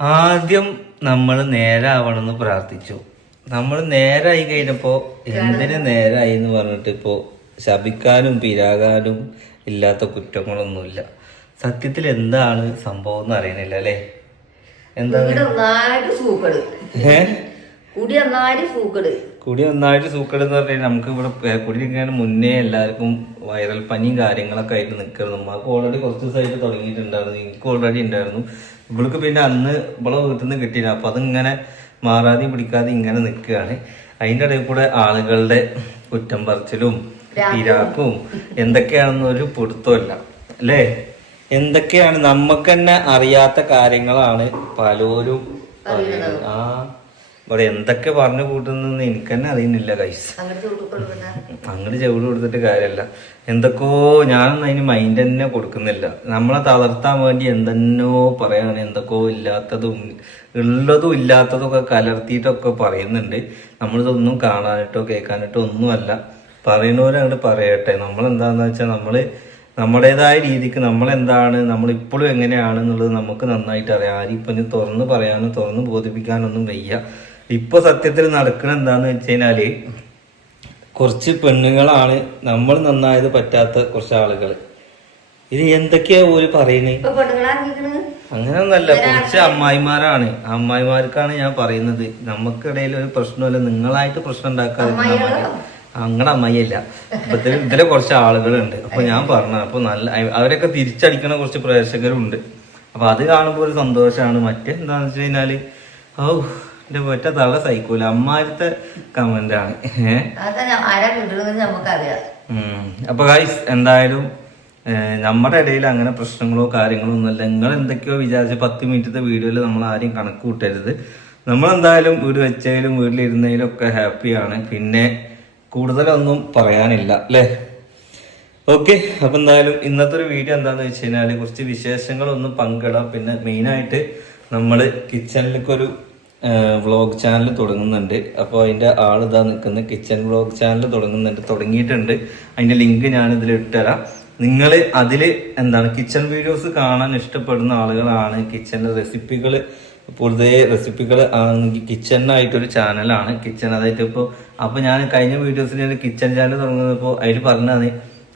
ആദ്യം നമ്മൾ നേരാവണമെന്ന് പ്രാർത്ഥിച്ചു. നമ്മൾ നേരായി കഴിഞ്ഞപ്പോ എന്തിന് നേരായി എന്ന് പറഞ്ഞിട്ട് ഇപ്പോ ശപിക്കാനും പിരാകാനും ഇല്ലാത്ത കുറ്റങ്ങളൊന്നുമില്ല. സത്യത്തിൽ എന്താണ് സംഭവം എന്ന് അറിയണില്ല അല്ലേ? എന്താണ്? കുടി ഒന്നായിട്ട് സൂക്കട്. എന്ന് പറഞ്ഞാൽ നമുക്ക് ഇവിടെ കുടി കുടിയിരിക്കാൻ മുന്നേ എല്ലാവർക്കും വൈറൽ പനിയും കാര്യങ്ങളൊക്കെ ആയിട്ട് നിൽക്കുന്നു. നമുക്ക് ഓൾറെഡി കുറച്ച് ദിവസമായിട്ട് തുടങ്ങിയിട്ടുണ്ടായിരുന്നു. എനിക്ക് ഓൾറെഡി ഉണ്ടായിരുന്നു. ഇവൾക്ക് പിന്നെ അന്ന് ഇവളെ വീട്ടിൽ നിന്ന് കിട്ടിയില്ല. അപ്പൊ അതിങ്ങനെ മാറാതെയും പിടിക്കാതെ ഇങ്ങനെ നിൽക്കുകയാണ്. അതിന്റെ ഇടയിൽ കൂടെ ആളുകളുടെ കുറ്റം പറച്ചിലും ഇരാക്കും എന്തൊക്കെയാണെന്ന് ഒരു പിടുത്തമില്ല അല്ലേ? എന്തൊക്കെയാണ്? നമുക്ക് തന്നെ അറിയാത്ത കാര്യങ്ങളാണ് പലരും ആ. ഇവിടെ എന്തൊക്കെ പറഞ്ഞു കൂട്ടുന്നെന്ന് എനിക്ക് തന്നെ അറിയുന്നില്ല കൈസ് അങ്ങോട്ട് ചെവിട് കൊടുത്തിട്ട് കാര്യമല്ല എന്തൊക്കെയോ ഞാനൊന്നും അതിന് മൈൻഡ് തന്നെ കൊടുക്കുന്നില്ല. നമ്മളെ തളർത്താൻ വേണ്ടി എന്തെന്നോ പറയാണ് എന്തൊക്കെയോ ഇല്ലാത്തതും ഉള്ളതും ഇല്ലാത്തതും ഒക്കെ കലർത്തിയിട്ടൊക്കെ പറയുന്നുണ്ട്. നമ്മളിതൊന്നും കാണാനിട്ടോ കേൾക്കാനിട്ടോ ഒന്നുമല്ല. പറയുന്നവരങ്ങോട്ട് പറയട്ടെ. നമ്മളെന്താന്ന് വെച്ചാൽ നമ്മൾ നമ്മുടേതായ രീതിക്ക് നമ്മളെന്താണ് നമ്മളിപ്പോഴും എങ്ങനെയാണ് എന്നുള്ളത് നമുക്ക് നന്നായിട്ട് അറിയാം. ആരും ഇപ്പം തുറന്ന് പറയാനും തുറന്ന് ബോധിപ്പിക്കാനൊന്നും വയ്യ. ഇപ്പൊ സത്യത്തിൽ നടക്കുന്ന എന്താന്ന് വെച്ച് കഴിഞ്ഞാൽ കുറച്ച് പെണ്ണുങ്ങളാണ് നമ്മൾ നന്നായത് പറ്റാത്ത കുറച്ച് ആളുകൾ ഇത് എന്തൊക്കെയാ ഓര് പറയുന്നത് അങ്ങനൊന്നല്ല കുറച്ച് അമ്മായിമാരാണ്. ആ അമ്മായിമാർക്കാണ് ഞാൻ പറയുന്നത്. നമുക്കിടയിൽ ഒരു പ്രശ്നമല്ല. നിങ്ങളായിട്ട് പ്രശ്നം ഉണ്ടാക്കാതിരുന്നാൽ അങ്ങനെ അമ്മയല്ല ഇപ്പത്തിൽ ഇതിലെ കുറച്ച് ആളുകളുണ്ട്. അപ്പൊ ഞാൻ പറഞ്ഞു അപ്പൊ നല്ല അവരൊക്കെ തിരിച്ചടിക്കണ കുറച്ച് പ്രേക്ഷകരുണ്ട്. അപ്പൊ അത് കാണുമ്പോൾ ഒരു സന്തോഷമാണ് മറ്റെന്താന്ന് വെച്ച് കഴിഞ്ഞാൽ ഓ എന്റെ ഒറ്റ തല സഹിക്കൂല. അമ്മാരത്തെ കമന്റ് ആണ്. അപ്പൊ ഗൈസ് എന്തായാലും നമ്മുടെ ഇടയിൽ അങ്ങനെ പ്രശ്നങ്ങളോ കാര്യങ്ങളോ ഒന്നുമില്ല നിങ്ങൾ എന്തൊക്കെയോ വിചാരിച്ച പത്ത് മിനിറ്റത്തെ വീഡിയോയിൽ നമ്മൾ ആരെയും കണക്ക് കൂട്ടരുത്. നമ്മൾ എന്തായാലും വീട് വെച്ചതിലും വീട്ടിലിരുന്നതിലും ഒക്കെ ഹാപ്പിയാണ് പിന്നെ കൂടുതലൊന്നും പറയാനില്ല അല്ലേ? ഓക്കെ അപ്പൊ എന്തായാലും ഇന്നത്തെ ഒരു വീഡിയോ എന്താന്ന് വെച്ച് കഴിഞ്ഞാൽ കുറച്ച് വിശേഷങ്ങളൊന്നും പങ്കിടാം. പിന്നെ മെയിനായിട്ട് നമ്മൾ കിച്ചണിലേക്ക് ഒരു വ്ളോഗ് ചാനൽ തുടങ്ങുന്നുണ്ട്. അപ്പോൾ അതിന്റെ ആൾ ഇതാ നിൽക്കുന്ന കിച്ചൺ വ്ളോഗ് ചാനൽ തുടങ്ങുന്നുണ്ട്. തുടങ്ങിയിട്ടുണ്ട്. അതിന്റെ ലിങ്ക് ഞാൻ ഇതിൽ ഇട്ടുതരാം. നിങ്ങൾ അതിൽ എന്താണ് കിച്ചൺ വീഡിയോസ് കാണാൻ ഇഷ്ടപ്പെടുന്ന ആളുകളാണ്. കിച്ചണിലെ റെസിപ്പികൾ പൊതുവെ റെസിപ്പികൾ ആണെങ്കിൽ കിച്ചണിനായിട്ടൊരു ചാനലാണ് കിച്ചൺ അതായത് ഇപ്പോൾ അപ്പോൾ ഞാൻ കഴിഞ്ഞ വീഡിയോസിൽ ഞാൻ കിച്ചൺ ചാനൽ തുടങ്ങുന്നപ്പോൾ അതിൽ പറഞ്ഞതാണ്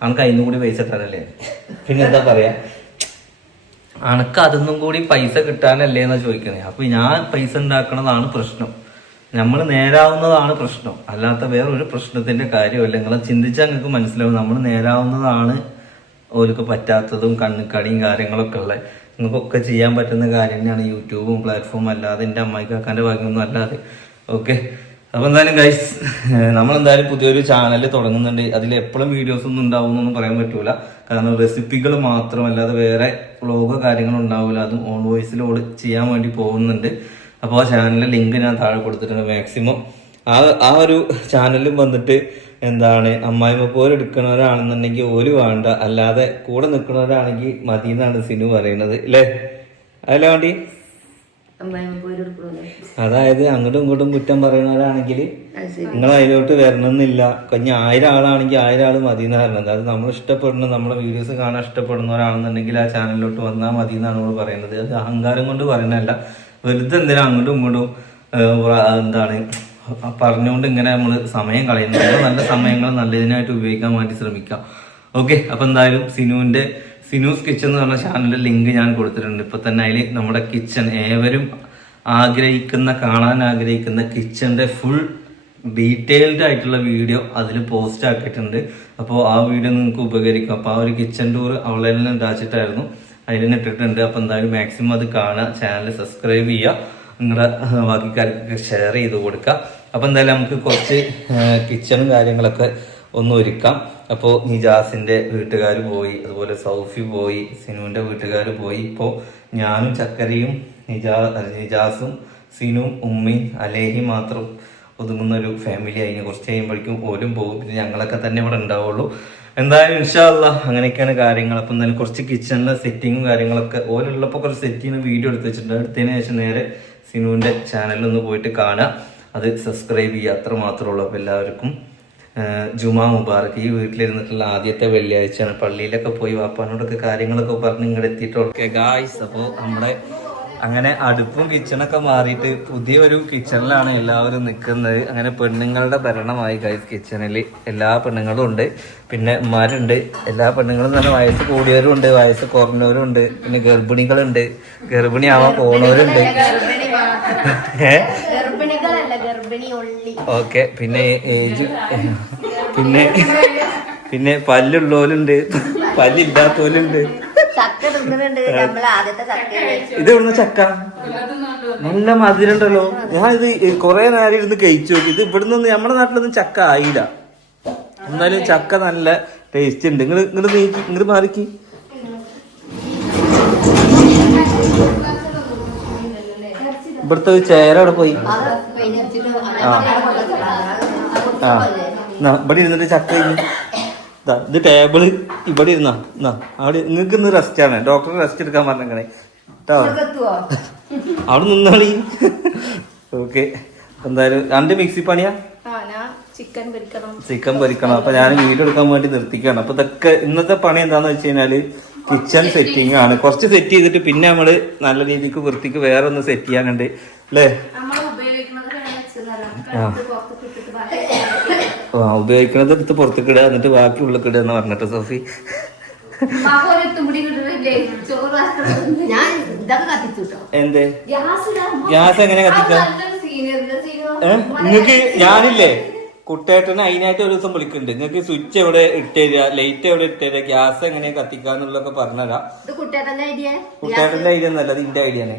അനക്ക് അതിനും കൂടി പൈസ ഇട്ടാനല്ലേ പിന്നെ എന്താ പറയാ? അനക്ക് അതൊന്നും കൂടി പൈസ കിട്ടാനല്ലേ എന്നാ ചോദിക്കണേ അപ്പൊ ഞാൻ പൈസ ഉണ്ടാക്കണതാണ് പ്രശ്നം. നമ്മൾ നേരാവുന്നതാണ് പ്രശ്നം. അല്ലാത്ത വേറൊരു പ്രശ്നത്തിന്റെ കാര്യമല്ല. നിങ്ങൾ ചിന്തിച്ചാൽ നിങ്ങൾക്ക് മനസ്സിലാവും. നമ്മൾ നേരാവുന്നതാണ് ഓർക്ക് പറ്റാത്തതും കണ്ണിക്കടിയും കാര്യങ്ങളൊക്കെ ഉള്ളത് നിങ്ങൾക്കൊക്കെ ചെയ്യാൻ പറ്റുന്ന കാര്യം തന്നെയാണ് യൂട്യൂബും പ്ലാറ്റ്ഫോമും അല്ലാതെ എന്റെ അമ്മായിക്കാക്കാന്റെ ഭാഗ്യമൊന്നും അല്ലാതെ. ഓക്കെ അപ്പൊ എന്തായാലും ഗൈസ് നമ്മളെന്തായാലും പുതിയൊരു ചാനൽ തുടങ്ങുന്നുണ്ട്. അതിൽ എപ്പോഴും വീഡിയോസ് ഒന്നും ഉണ്ടാവുമെന്നൊന്നും പറയാൻ പറ്റൂല. കാരണം റെസിപ്പികൾ മാത്രമല്ലാതെ വേറെ വ്ളോഗ് കാര്യങ്ങൾ ഉണ്ടാവില്ല അതും ഓൺ വോയിസിലോട് ചെയ്യാൻ വേണ്ടി പോകുന്നുണ്ട്. അപ്പോൾ ആ ചാനലിലെ ലിങ്ക് ഞാൻ താഴെ കൊടുത്തിട്ടുണ്ട് മാക്സിമം ആ ആ ഒരു ചാനലിലും വന്നിട്ട് എന്താണ് അമ്മായിമ്മ പോലെ എടുക്കണവരാണെന്നുണ്ടെങ്കിൽ ഒരു വേണ്ട. അല്ലാതെ കൂടെ നിൽക്കുന്നവരാണെങ്കിൽ മതി എന്നാണ് സിനു പറയുന്നത്. അല്ലേ അതല്ലേ വേണ്ടി അതായത് അങ്ങോട്ടും ഇങ്ങോട്ടും കുറ്റം പറയുന്നവരാണെങ്കിൽ നിങ്ങൾ അതിലോട്ട് വരണമെന്നില്ല. കഴിഞ്ഞ ആയിരം ആളാണെങ്കിൽ ആയിരം ആൾ മതി എന്ന് പറയുന്നത് അത് നമ്മൾ ഇഷ്ടപ്പെടുന്ന നമ്മളെ വീഡിയോസ് കാണാൻ ഇഷ്ടപ്പെടുന്നവരാണെന്നുണ്ടെങ്കിൽ ആ ചാനലിലോട്ട് വന്നാൽ മതി എന്നാണ് നമ്മൾ പറയുന്നത്. അത് അഹങ്കാരം കൊണ്ട് പറയുന്നതല്ല. വെറുതെ എന്തിനാ അങ്ങോട്ടും ഇങ്ങോട്ടും എന്താണ് പറഞ്ഞുകൊണ്ട് ഇങ്ങനെ നമ്മൾ സമയം കളയുന്നത്. നല്ല സമയങ്ങൾ നല്ലതിനായിട്ട് ഉപയോഗിക്കാൻ വേണ്ടി ശ്രമിക്കാം. ഓക്കെ അപ്പൊ എന്തായാലും സിനുവിന്റെ സിനൂസ് കിച്ചൺ എന്ന് പറഞ്ഞ ചാനലിൽ ലിങ്ക് ഞാൻ കൊടുത്തിട്ടുണ്ട്. ഇപ്പൊ തന്നെ അതിൽ നമ്മുടെ കിച്ചൺ ഏവരും ആഗ്രഹിക്കുന്ന കാണാൻ ആഗ്രഹിക്കുന്ന കിച്ചന്റെ ഫുൾ ഡീറ്റെയിൽഡ് ആയിട്ടുള്ള വീഡിയോ അതിൽ പോസ്റ്റ് ആക്കിയിട്ടുണ്ട്. അപ്പോൾ ആ വീഡിയോ നിങ്ങൾക്ക് ഉപകരിക്കും. അപ്പോൾ ആ ഒരു കിച്ചൺ ടൂർ അവളെ തന്നെ ഉണ്ടാച്ചിട്ടായിരുന്നു അതിൽ തന്നെ ഇട്ടിട്ടുണ്ട്. അപ്പോൾ എന്തായാലും മാക്സിമം അത് കാണുക ചാനൽ സബ്സ്ക്രൈബ് ചെയ്യുക നിങ്ങളുടെ ബാക്കിക്കാർക്കൊക്കെ ഷെയർ ചെയ്ത് കൊടുക്കുക. അപ്പോൾ എന്തായാലും നമുക്ക് കുറച്ച് കിച്ചണും കാര്യങ്ങളൊക്കെ ഒന്ന് ഒരുക്കാം. അപ്പോൾ നിജാസിന്റെ വീട്ടുകാർ പോയി അതുപോലെ സൗഫി പോയി സിനുവിന്റെ വീട്ടുകാർ പോയി. ഇപ്പോൾ ഞാനും ചക്കരയും നിജാ നിജാസും സിനുവും ഉമ്മയും അലേഹി മാത്രം ഒതുങ്ങുന്ന ഒരു ഫാമിലി അതിനെ കുറച്ച് കഴിയുമ്പോഴേക്കും ഓരും പോകും. പിന്നെ ഞങ്ങളൊക്കെ തന്നെ ഇവിടെ ഉണ്ടാവുള്ളൂ. എന്തായാലും ഇൻഷാല്ല അങ്ങനെയൊക്കെയാണ് കാര്യങ്ങൾ. അപ്പം എന്തായാലും കുറച്ച് കിച്ചണിലെ സെറ്റിങ്ങും കാര്യങ്ങളൊക്കെ ഓരുള്ളപ്പോൾ കുറച്ച് സെറ്റ് ചെയ്യുന്ന വീഡിയോ എടുത്ത് വെച്ചിട്ടുണ്ട്. എടുത്തതിന് ശേഷം നേരെ സിനുവിന്റെ ചാനലിൽ ഒന്ന് പോയിട്ട് കാണുക അത് സബ്സ്ക്രൈബ് ചെയ്യുക അത്ര മാത്രമേ ഉള്ളൂ. അപ്പോൾ എല്ലാവർക്കും ജുമാ മുബാറക്ക് ഈ വീട്ടിലിരുന്നിട്ടുള്ള ആദ്യത്തെ വെള്ളിയാഴ്ചയാണ്. പള്ളിയിലൊക്കെ പോയി വാപ്പാനോടൊക്കെ കാര്യങ്ങളൊക്കെ പറഞ്ഞ് ഇങ്ങോട്ട് എത്തിയിട്ടുള്ള ഗായ്സ് അപ്പോൾ നമ്മുടെ അങ്ങനെ അടുപ്പും കിച്ചണൊക്കെ മാറിയിട്ട് പുതിയൊരു കിച്ചണിലാണ് എല്ലാവരും നിൽക്കുന്നത് അങ്ങനെ പെണ്ണുങ്ങളുടെ ഭരണമായി ഗൈസ് കിച്ചണിൽ എല്ലാ പെണ്ണുങ്ങളും ഉണ്ട്. പിന്നെ ഉമ്മാരുണ്ട്. എല്ലാ പെണ്ണുങ്ങളും തന്നെ വയസ്സ് കൂടിയവരും ഉണ്ട് വയസ്സ് കുറഞ്ഞവരും ഉണ്ട് പിന്നെ ഗർഭിണികളുണ്ട്. ഗർഭിണിയാവാൻ പോകുന്നവരുണ്ട് ഏ? ഗർഭിണികളല്ല ഗർഭിണി ഉള്ളി ഓക്കെ പിന്നെ ഏജ് പിന്നെ പിന്നെ പല്ലുള്ളവരുണ്ട് പല്ലില്ലാത്തവരുണ്ട് ഇത് ഇവിടുന്ന് ചക്ക? നല്ല മധുരണ്ടല്ലോ ഞാൻ ഇത് കൊറേ നേരം ഇരുന്ന് കഴിച്ചു നോക്കി. ഇത് ഇവിടുന്ന് നമ്മുടെ നാട്ടിലൊന്നും ചക്ക ആയില്ല. എന്നാലും ചക്ക നല്ല ടേസ്റ്റ് ഉണ്ട്. നിങ്ങൾ ഇങ്ങോട്ട് നീക്കി ഇങ്ങോട്ട് മാറിക്ക്. ഇവിടുത്തെ ഒരു ചേര അവിടെ പോയി. ആ. എന്നാ ഇവിടെ ഇരുന്നിട്ട് ചക്ക ഇത് ടേബിൾ ഇവിടെ ഇരുന്നാ. എന്നാ അവിടെ നിങ്ങൾക്ക് ഇന്ന് റെസ്റ്റ് ആണ്. ഡോക്ടർ റെസ്റ്റ് എടുക്കാൻ പറഞ്ഞേ കേട്ടോ അവിടെ നിന്നാളി. ഓക്കെ. എന്തായാലും രണ്ട് മിക്സി പണിയാ? ചിക്കൻ പൊരിക്കണം. അപ്പൊ ഞാൻ വീട് എടുക്കാൻ വേണ്ടി നിർത്തിക്കാണ്. അപ്പൊ ഇതൊക്കെ ഇന്നത്തെ പണി എന്താന്ന് വെച്ച് കഴിഞ്ഞാൽ കിച്ചൺ സെറ്റിംഗ് ആണ്. കുറച്ച് സെറ്റ് ചെയ്തിട്ട് പിന്നെ നമ്മൾ നല്ല രീതിക്ക് വൃത്തിക്ക് വേറെ ഒന്ന് സെറ്റ് ചെയ്യാനുണ്ട് അല്ലേ ആ. ഉപയോഗിക്കണത് എടുത്ത് പുറത്തേക്ക് ഇടുക എന്നിട്ട് ബാക്കി ഉള്ളിൽ ഇടുക എന്ന് പറഞ്ഞിട്ട് സോഫി. ഞാൻ എന്തേ? ഗ്യാസ് എങ്ങനെ കത്തിക്കാം? നിങ്ങക്ക് ഞാനില്ലേ? കുട്ടേട്ടനെ അതിനായിട്ട് ഒരു ദിവസം വിളിക്കുന്നുണ്ട്. നിങ്ങക്ക് സ്വിച്ച് എവിടെ ഇട്ടുതരിക ലൈറ്റ് എവിടെ ഇട്ടുതരിക ഗ്യാസ് എങ്ങനെ കത്തിക്കാന്നുള്ളതൊക്കെ പറഞ്ഞുതരാം. ഇത് കുട്ടിയേട്ടന്റെ ഐഡിയ കുട്ടേട്ടന്റെ ഐഡിയ ഒന്നല്ല അത് ഇന്റെ ഐഡിയ ആണ്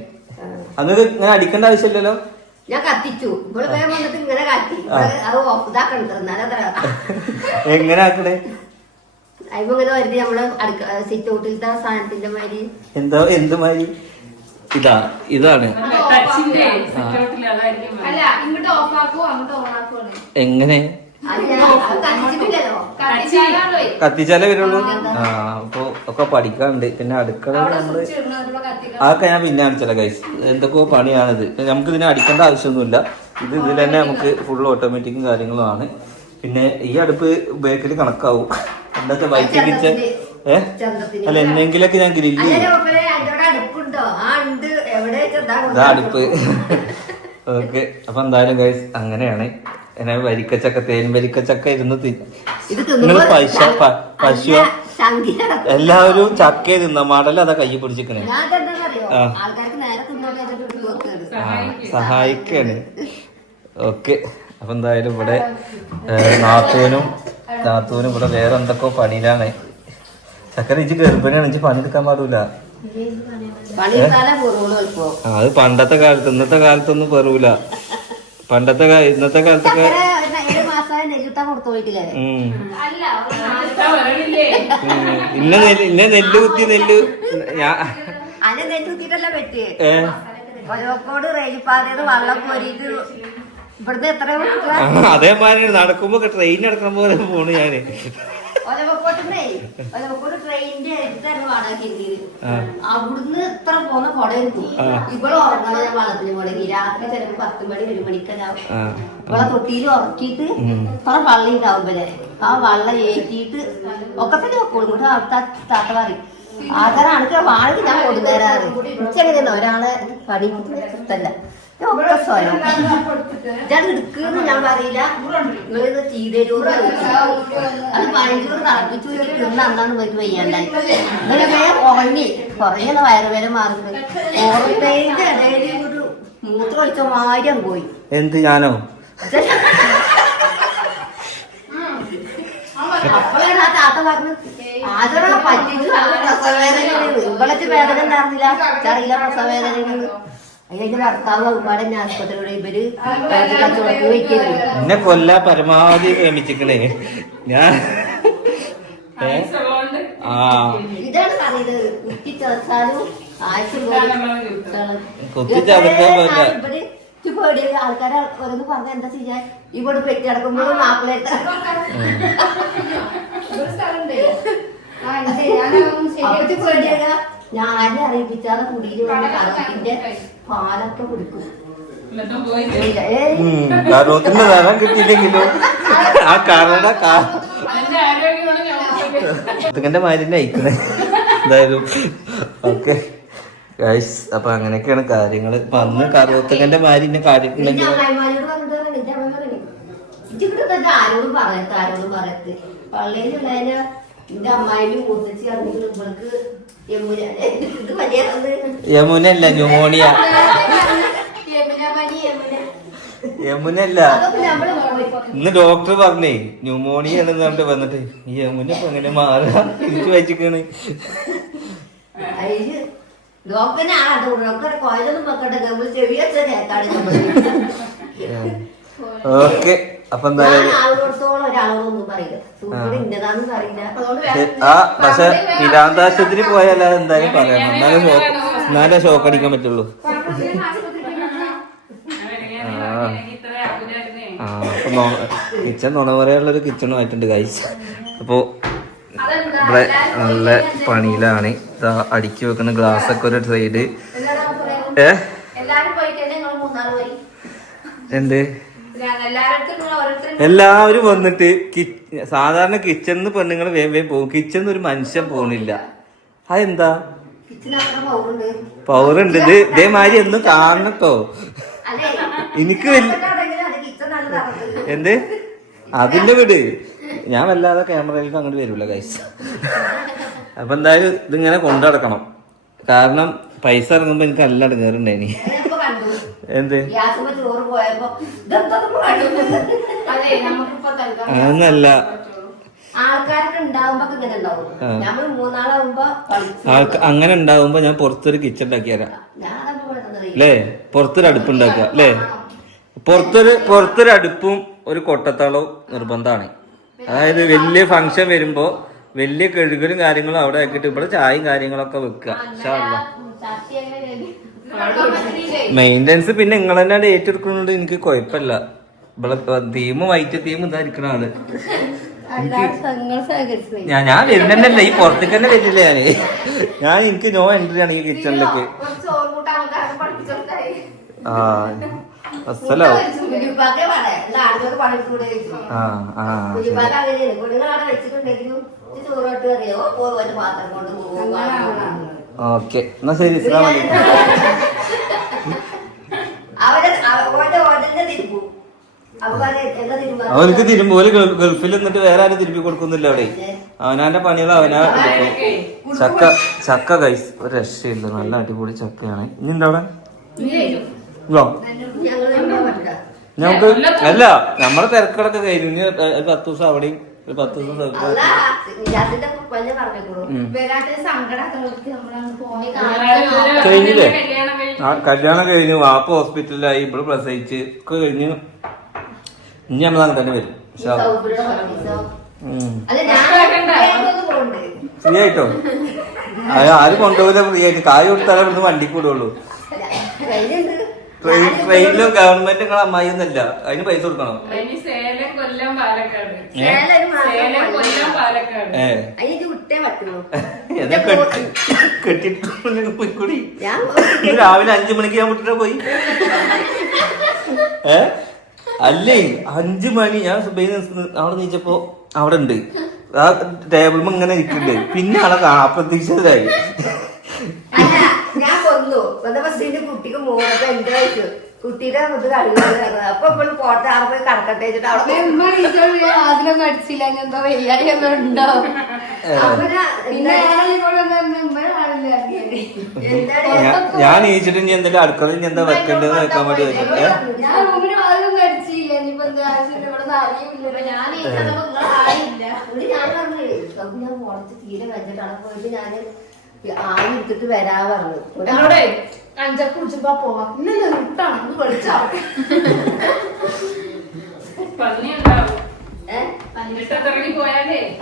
അന്നത് ഇങ്ങനെ അടിക്കേണ്ട ആവശ്യമില്ലല്ലോ? ഞാൻ കത്തിച്ചു. ഇവിടെ വേഗം വന്നിട്ട് ഇങ്ങനെ കത്തി ഇവിടെ അത് എന്നാലത്ര എങ്ങനെ ആക്കണേ? അതിപ്പോ ഇങ്ങനെ വരുന്നത് നമ്മൾ അടുക്ക സിറ്റ് ഔട്ടിലത്തെ സാധനത്തിന്റെ മാതിരി. എന്താ എന്ത് മാതിരി? ഇതാ ഇതാണ്. അല്ല ഇങ്ങോട്ട് ഓഫ് ആക്കുവോ അങ്ങോട്ട് ഓൺ എങ്ങനെ? കത്തിച്ചാലോ വരുള്ളൂ. ആ അപ്പൊ ഒക്കെ പഠിക്കാനുണ്ട്. പിന്നെ അടുക്കള നമ്മൾ അതൊക്കെ ഞാൻ പിന്നെ കാണിച്ചല്ല ഗൈസ് എന്തൊക്കെയോ പണിയാണിത്. നമുക്ക് ഇതിനെ അടിക്കേണ്ട ആവശ്യമൊന്നുമില്ല. ഇത് ഇതിൽ തന്നെ നമുക്ക് ഫുൾ ഓട്ടോമാറ്റിക്കും കാര്യങ്ങളും ആണ്. പിന്നെ ഈ അടുപ്പ് ബേക്കിൽ കണക്കാവും. എന്തൊക്കെ വൈറ്റ് കിച്ചൺ? ഏഹ് അല്ല എന്തെങ്കിലൊക്കെ ഞാൻ ഗ്രില്ല് ചെയ്യും. അടുപ്പ്. ഓക്കെ അപ്പൊ എന്തായാലും ഗൈസ് അങ്ങനെയാണ്. എന്നെ വരിക്കച്ചക്ക തേൻ വരിക്കച്ചക്ക ഇരുന്ന് നിങ്ങൾ പശ പശു എല്ലാവരും ചക്ക തിന്ന? മടൽ അതാ കൈ പിടിച്ചിക്കണേ. സഹായിക്കാണ്. ഓക്കെ. അപ്പൊ എന്തായാലും ഇവിടെ നാത്തൂനും നാത്തൂനും ഇവിടെ വേറെ എന്തൊക്കെ പണിയിലാണ്. ചക്കര ഇഞ്ചി ഗർഭിണിയാണ് ഇഞ്ചി പണിയെടുക്കാൻ പാടില്ല. അത് പണ്ടത്തെ കാലത്ത് ഇന്നത്തെ കാലത്തൊന്നും പെറൂല. പണ്ടത്തെ ഇന്നത്തെ കാലത്തൊക്കെ. ഇന്ന നെല്ല് ഇന്ന നെല്ല് കുത്തി നെല്ല് ഞാൻ അതേമാതിരി നടക്കുമ്പോ ട്രെയിൻ നടക്കണ പോലെ പോണു ഞാൻ. ഒലവക്കോട്ടുന്നേ ഒലവക്കോട് ട്രെയിനിന്റെ അടുത്തായിരുന്നു വാടക ആ. അവിടുന്ന് ഇത്ര പോന്ന കൊടയിരുന്നു. ഇവിടെ ഉറങ്ങാൻ ഞാൻ വള്ളത്തിന് മുടങ്ങി രാത്രി ചിലപ്പോ പത്ത് മണി ഒരു മണിക്കെല്ലാം ഇവളെ ഇവിടെ തൊട്ടിയിൽ ഉറക്കിയിട്ട് ഉം. ഇത്ര വള്ളം ഉണ്ടാവുമ്പോഴേ ആ വള്ളം ഏറ്റിട്ട് ഒക്കെ തന്നെ വെക്കോളൂ ഇങ്ങോട്ട് അവിടുത്തെ താത്ത പറയും ആൾക്കാരാണ് വാഴ ഞാൻ കൊടുത്തരാറ് ഉച്ചങ്ങനെ ഒരാളെ പണി ഒക്കെ സ്വയം. ഞാൻ എടുക്കുന്ന് ഞാൻ പറയില്ല. നിങ്ങളിത് ചെയ്തരൂന്ന് അത് പഴഞ്ചൂറ് തിളപ്പിച്ചു അന്നാണ് പോയിട്ട് വയ്യാണ്ടായി ഇങ്ങനെ വേഗം ഉറങ്ങി. കുറഞ്ഞ വയറുവേല മാറുന്നത് ഇടയിൽ ഒരു മൂത്രം ഒഴിച്ച മാര്യം പോയി. എന്ത് ഞാനോ? അപ്പോഴാണ് ആ താത്ത പറഞ്ഞു ആദരാ പറ്റിച്ചു പ്രസവേദന ഇവളച്ച് വേദന ഉണ്ടായിരുന്നില്ല അറിയില്ല പ്രസവവേദനയാണ്. അതിന്റെ ഭർത്താവ് ഒരുപാട് എന്നെ ആശുപത്രിയുടെ ഇവർ വേദന കച്ചവടത്തിന് വയ്ക്കരുത് എന്നെ കൊല്ലാ പരമാവധി പ്രേമിച്ചിക്കണേ ഞാൻ? ആ ഇതാണ് പറയുന്നത്. കുത്തി ചേർത്താലും ആൾക്കാരെ ഓരോന്ന് പറഞ്ഞ എന്താ ചെയ്യാ? ഇവിടെ പെറ്റി മാപ്പിളെടുത്ത പേടിയാ ഞാൻ ആരെയും അറിയിപ്പിച്ചാതെ കുടിയിൽ വന്ന് കറക്കിന്റെ പാലൊക്കെ കുടിക്കും. കരോത്തിന്റെ നിറം കിട്ടിയില്ലെങ്കിലും ആ കറട ഇതിന്റെ മാരിന്റെ അയക്കണേ എന്തായാലും ഓക്കെ. ഗൈസ് അപ്പൊ അങ്ങനെയൊക്കെയാണ് കാര്യങ്ങൾ ഇപ്പൊ അന്ന് കറുവത്തക്കന്റെ മാരി ആരോടും പറയത്ത് ആരോടും പറയത്ത് പള്ളിയിലുള്ളതിന് നിന്റെ അമ്മായിനും മൂത്തച്ചി അറിഞ്ഞിട്ട് ഇവൾക്ക് യമുന ഇത് വലിയ യമുന അല്ല ന്യൂമോണിയ. യമുന പനി യമുന. യമുന അല്ല അതൊക്കെ നമ്മൾ ഇന്ന് ഡോക്ടർ പറഞ്ഞേ ന്യൂമോണിയ ആണെന്ന് പറഞ്ഞിട്ട് വന്നിട്ട് ഈ യമുന ഇപ്പൊ എങ്ങനെ മാറുക തിരിച്ചു വെച്ചിക്കാണ് അതിൽ ഡോക്ടറിനെ ആ ഡോക്ടറെ കോയിലൊന്നും വെക്കട്ടെ നമ്മൾ ചെവി വെച്ച കേട്ടാണ് നമ്മൾ ഓക്കെ. അപ്പൊ എന്തായാലും ആ. പക്ഷെ പിരാന്താശുപത്രി പോയാൽ എന്തായാലും പറയണം. എന്നാലും ഷോക്ക് എന്നാലേ ഷോക്ക് അടിക്കാൻ പറ്റുള്ളൂ. ആ അപ്പൊ കിച്ചൺ നുണ പറയാനുള്ള ഒരു കിച്ചണും ആയിട്ടുണ്ട് ഗൈസ് അപ്പോ ഇവിടെ നല്ല പണിയിലാണ്. ഇതാ അടുക്കി വെക്കുന്ന ഗ്ലാസ് ഒക്കെ ഒരു സൈഡ് ഏ? എന്ത്? എല്ലാവരും വന്നിട്ട് സാധാരണ കിച്ചണിന്ന് പെണ്ണുങ്ങൾ വേം വേം പോകും. കിച്ചണിന്ന് ഒരു മനുഷ്യൻ പോണില്ല. അതെന്താ? പൗറുണ്ട് പവർ ഉണ്ട്. ഇത് ഇതേമാതിരി ഒന്നും കാണട്ടോ എനിക്ക് എന്ത്? അതിന്റെ വീട്. ഞാൻ വല്ലാതെ ക്യാമറയിലേക്ക് അങ്ങോട്ട് വരൂല ഗൈസ് അപ്പൊ എന്തായാലും ഇതിങ്ങനെ കൊണ്ടു നടക്കണം കാരണം പൈസ ഇറങ്ങുമ്പോ എനിക്ക് നല്ല ഇടങ്ങേറുണ്ടായിനി എന്ത്? അതൊന്നല്ല. അങ്ങനെ ഉണ്ടാവുമ്പോ ഞാൻ പുറത്തൊരു കിച്ചൺ ഉണ്ടാക്കി തരാം. അല്ലേ പുറത്തൊരു അടുപ്പ് ഉണ്ടാക്കുക അല്ലേ പുറത്തൊരു പുറത്തൊരു അടുപ്പും ഒരു കൊട്ടത്താളവും നിർബന്ധമാണ്. അതായത് വലിയ ഫങ്ഷൻ വരുമ്പോ വലിയ കഴുകലും കാര്യങ്ങളും അവിടെ ആക്കിയിട്ട് ഇവിടെ ചായയും കാര്യങ്ങളൊക്കെ വെക്കുക. മെയിന്റെനൻസ് പിന്നെ നിങ്ങൾ തന്നെ ഏറ്റെടുക്കുന്നതുകൊണ്ട് എനിക്ക് കുഴപ്പമില്ല ഇവിടെ തീം വൈറ്റ് തീം ഇതായിരിക്കണ ആൾ ഞാൻ ഞാൻ വരുന്നല്ല ഈ പുറത്തേക്ക് തന്നെ വരില്ല ഞാൻ ഞാൻ എനിക്ക് നോ എൻട്രി ആണ് ഈ കിച്ചണിലേക്ക് ആ അസലോ ആ ആ ചോറോട്ട് പാത്രം കൊണ്ട് പോകും ഓക്കെ. എന്നാ ശരി ഇസ്ലാം അവനക്ക് തിരുമ്പോ. ഗൾഫിൽ നിന്നിട്ട് വേറെ ആരും തിരുമ്പി കൊടുക്കുന്നില്ല അവിടെ. അവനാന്റെ പണികൾ അവനാ ചക്ക ചക്ക കൈസ് ഒരു രക്ഷയില്ല. നല്ല അടിപൊളി ചക്കയാണ്. ഇനി എന്താ അവിടെ? എന്താ അല്ല നമ്മളെ തിരക്കുകളൊക്കെ കഴിഞ്ഞു. ഇനി പത്ത് ദിവസം അവിടെയും ഒരു പത്ത് ദിവസം കഴിഞ്ഞില്ലേ? കല്യാണം ആ കല്യാണം കഴിഞ്ഞു. വാപ്പ ഹോസ്പിറ്റലിലായി. ഇവിടെ പ്രസവിച്ച്. ഒക്കെ കഴിഞ്ഞു ഇനി നമ്മൾ അങ്ങനെ തന്നെ വരും. ഫ്രീ ആയിട്ടോ? അത് ആരും കൊണ്ടുപോകില്ല ഫ്രീ ആയിട്ട്. കായ് കൊടുത്താലേ ഇവിടുന്ന് വണ്ടി കൂടുള്ളൂ. ട്രെയിൻ ട്രെയിനിലും ഗവൺമെന്റ് നിങ്ങളെ അമ്മായി അതിന് പൈസ കൊടുക്കണം. ഇനി സേലം കൊല്ലം പാലക്കാട്. ചേല ഒരു മാസം സേലം കൊല്ലം പാലക്കാട്. ഏ. അതിന് വിട്ടേ പറ്റുള്ളൂ. എന്നാ കെട്ടി- കെട്ടിട്ട് രാവിലെ അഞ്ചു മണിക്ക് ഞാൻ വിട്ടിട്ട് പോയി. ഏ? അല്ലേ? അഞ്ചു മണി. ഞാൻ സുബൈ അവിടെ നീച്ചപ്പോ അവിടെ ഉണ്ട്. ആ ടേബിളും ഇങ്ങനെ ഇരിക്കുന്നുണ്ട്. പിന്നെ ആളെ കാണാം അപ്രതീക്ഷിതരായി ഞാൻ കൊന്നു. വന്ന ബസ്സിന്റെ കുട്ടിക്ക് മൂന്നപ്പോ എന്റെ വയസ്സ്. കുട്ടിയുടെ ഇത് കഴുകുന്നത് അപ്പൊ ഇപ്പോഴും പോട്ടെ അവിടെ പോയി കടക്കട്ടെ വെച്ചിട്ട് അവിടെ പോയി. അതിലൊന്നും അടിച്ചില്ല. എന്തോ വയ്യായി ഉണ്ടോ? അപ്പൊ ഞാൻ പിന്നെ എന്താണ് എന്താണ്? ഞാൻ- ഞാൻ നീച്ചിട്ട് ഇനി എന്തെങ്കിലും അടുക്കളയിൽ ഇനി എന്താ വെക്കണ്ടെന്ന് വെക്കാൻ വേണ്ടി വെച്ചിട്ട് ഞാൻ തീരെ വെച്ചിട്ട് അവിടെ പോയിട്ട് ഞാൻ ആവി എടുത്തിട്ട് വരാ പറഞ്ഞു. ഞങ്ങളോടെ അഞ്ചൊക്കെ കുടിച്ചപ്പോ പോവാം. ഇന്നലെ വിട്ടാണ് ഒന്ന് പഠിച്ചാ പന്നി ഉണ്ടാവും ഏഹ് മുറ്റത്തിറങ്ങി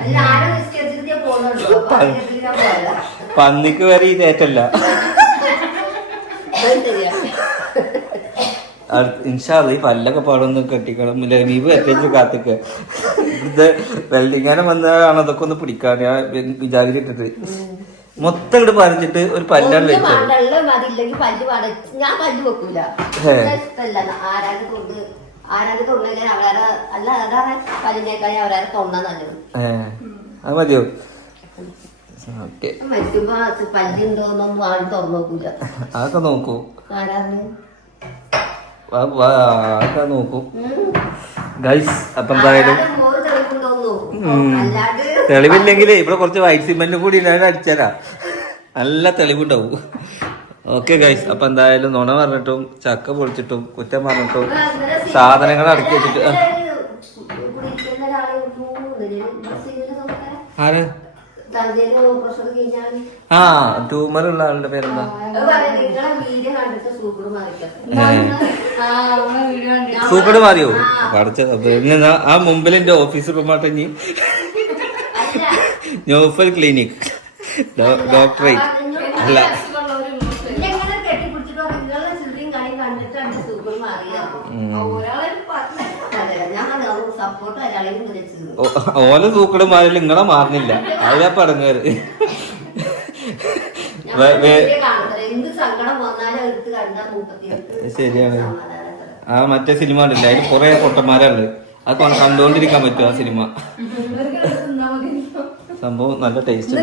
അല്ല ആരെ നിസ്കരിച്ചിട്ട് ഞാൻ പോകുന്നുള്ളൂ അപ്പൊ അതിനകത്ത് ഞാൻ പോയതാ? പന്നിക്ക് വരെ ഈ തേറ്റല്ല അത് ശരിയാ. ഇൻഷാല്ല ഈ പല്ലൊക്കെ പാടൊന്ന് കെട്ടിക്കണം. ലമീബ് എത്തേച്ച് കാത്തിക്ക്. ഇത് വെൽഡിങ്ങാനും വന്നതാണ്? അതൊക്കെ ഒന്ന് പിടിക്കാൻ ഞാൻ വിചാരിച്ചിട്ടിട്ട് മൊത്തം ഇങ്ങോട്ട് പറഞ്ഞിട്ട് ഒരു പല്ലാണ് വെച്ചത് പല്ല് ഞാൻ പല്ല് വെക്കൂല. ഇഷ്ടല്ല. കൊണ്ട് അവരാരെ അല്ല അതാണ് അവരാരെ നല്ലത്. അത് മതിയോ? ഓക്കെ. മരിക്കുമ്പോ അത് പല്ലുണ്ടോന്നൊന്നും ആരും തുറന്നു നോക്കൂല. അതൊക്കെ നോക്കൂ. ആരാണ്? അതൊക്കെ നോക്കൂ. ഗൈസ് അപ്പൊ എന്തായാലും. അല്ലാണ്ട് തെളിവില്ലെങ്കിലേ ഇവിടെ കുറച്ച് വൈറ്റ് സിമെന്റ് കൂടി ഇല്ലാണ്ട് അടിച്ചരാ നല്ല തെളിവുണ്ടാവും ഓക്കെ ഗൈസ് അപ്പൊ എന്തായാലും നുണ പറഞ്ഞിട്ടും ചക്ക പൊളിച്ചിട്ടും കുറ്റം പറഞ്ഞിട്ടും സാധനങ്ങൾ അടക്കി വെച്ചിട്ട്. ആര് ആ ട്യൂമർ ഉള്ള ആളുടെ പേരെന്താ സൂപ്പർ മാറിയോ പഠിച്ച ആ മുമ്പിൽ എന്റെ ഓഫീസ് റൂമാട്ടെ ഇനി അല്ല നോഫൽ ക്ലിനിക്. ഡോക്ടറെ. അല്ല. ഓല സൂക്കട് മാറില്ല നിങ്ങളെ മാറുന്നില്ല അതിലാ പറഞ്ഞത്. ശരിയാണ്. ആ മറ്റേ സിനിമ ഉണ്ടല്ലേ അതിൽ കുറെ പൊട്ടന്മാരാണ് അത് കൊണ്ട് കണ്ടുകൊണ്ടിരിക്കാൻ പറ്റും ആ സിനിമ. സംഭവം നല്ല ടേസ്റ്റ്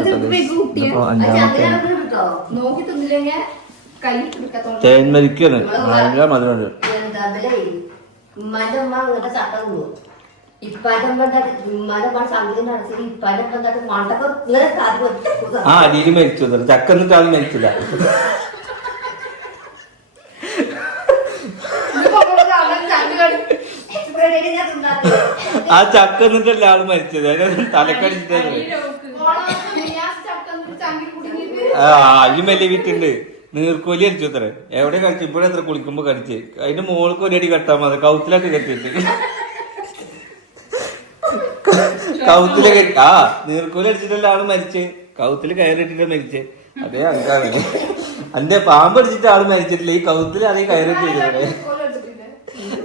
തേൻ മരിക്കാണ് നല്ല മധുരമുണ്ട് എന്താ അടിയിൽ മരിച്ചു. ചക്ക എന്നിട്ടാണ് ചട്ട തിന്നു ഇപ്പാന്റെ ഉമ്മ എന്താ ഉമ്മാന്റെ ഉമ്മ സംഗീതം നടത്തി ഇപ്പാന്റെ ഉമ്മ എന്താ മണ്ടൊക്കെ ഇങ്ങനെ കാര്യം ഒറ്റ കുത്ത. ആ അടിയിൽ മരിച്ചു അത്രേ. ചക്ക എന്നിട്ട് ആൾ മരിച്ചില്ല ഇവരുടെ ഞാൻ തിന്നാത്തത്. ആ ചക്ക എന്നിട്ടല്ലേ ആൾ മരിച്ചത്? അതിന് തലക്കടിച്ചിട്ട് ആ അതിലും വലിയ വിറ്റുണ്ട് നീർക്കോലി അടിച്ചു അത്ര. എവിടെ കളിച്ചു? ഇപ്പോഴും അത്ര കുളിക്കുമ്പോ കടിച്ച്. അതിന്റെ മോൾക്ക് ഒരടി കെട്ടാ മതി. കൗത്തിലൊക്കെ കെട്ടിട്ട് കൗത്തിൽ കെട്ടി ആ നീർക്കോലി അടിച്ചിട്ടല്ല ആൾ മരിച്ച്? കൗത്തിൽ കയറിട്ടില്ല മരിച്ച്. അതേ അങ്കാണ്. അന്റെ പാമ്പ് അടിച്ചിട്ട് ആൾ മരിച്ചിട്ടില്ല. ഈ കൗത്തിൽ അതേ കയറിട്ടില്ലേ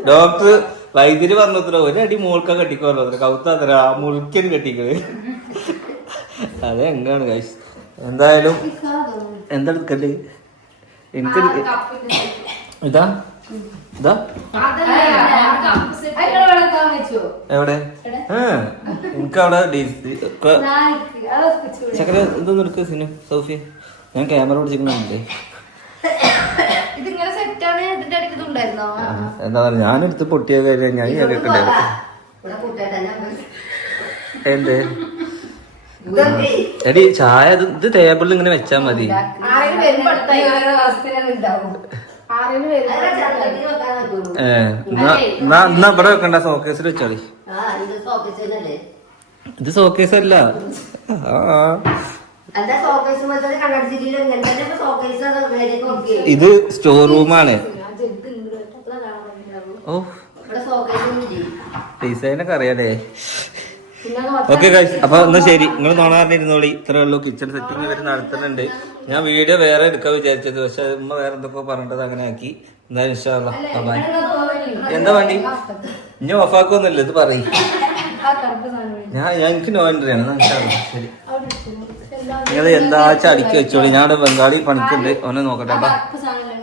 ഡോക്ടർ വൈദ്യര് പറഞ്ഞത്ര ഒരടി മോൾക്ക കെട്ടിക്കോല്ലോ പറഞ്ഞത്ര കൗത്ത അത്ര ആ മുൾക്കൻ കെട്ടിക്കത് അതെ എങ്ങാണ് കൈസ് എന്തായാലും എന്തെടുക്കൽ എനിക്ക് ഇതാ? ഇതാ? എവിടെ? എനിക്കവിടെ എനിക്ക് അവിടെ ചക്കര ഇതൊന്നും സിനിമ സിനു സൗഫിയ. ഞാൻ ക്യാമറ പിടിച്ചിരിക്കുന്നുണ്ട്. ഇതിന്റെ ഇതുണ്ടായിരുന്നോ എന്താ ഞാനെടുത്ത് പൊട്ടിയ കാര്യം ഞാൻ എന്ത്? എടി ചായ ഇത് ഇത് ടേബിളിൽ ഇങ്ങനെ വെച്ചാ മതി. എന്നാ ഇവിടെ വെക്കണ്ട സോക്കേസിൽ വെച്ചോളി. ഇത് സോക്കേസ് അല്ല. ആ. ഇത് സ്റ്റോർ റൂമാണ് ഓ. ഡിസൈനൊക്കെ അറിയാലേ. ഓക്കെ ഗൈസ് അപ്പൊ ഒന്ന് ശരി. നിങ്ങൾ നോണ പറഞ്ഞിരുന്നോളി ഇത്രേ ഉള്ളൂ. കിച്ചൺ സെറ്റിംഗ് ഇവർ നടത്തുന്നുണ്ട്. ഞാൻ വീഡിയോ വേറെ എടുക്കാൻ വിചാരിച്ചത്. പക്ഷെ ഉമ്മ വേറെ എന്തൊക്കെ പറഞ്ഞത് അങ്ങനെ ആക്കി. എന്തായാലും ബൈ എന്താ വേണ്ടി? ഇനി ഓഫാക്കൊന്നുമില്ല ഇത് പറയും. ഞാൻ ഞാൻ എനിക്ക് നോ എൻട്രി ആണ് ശരി. നിങ്ങൾ എന്താ ചടിക്ക് വെച്ചോളി? ഞാൻ ബംഗാളി പണിക്കുണ്ട്. ഒന്ന് നോക്കട്ടെ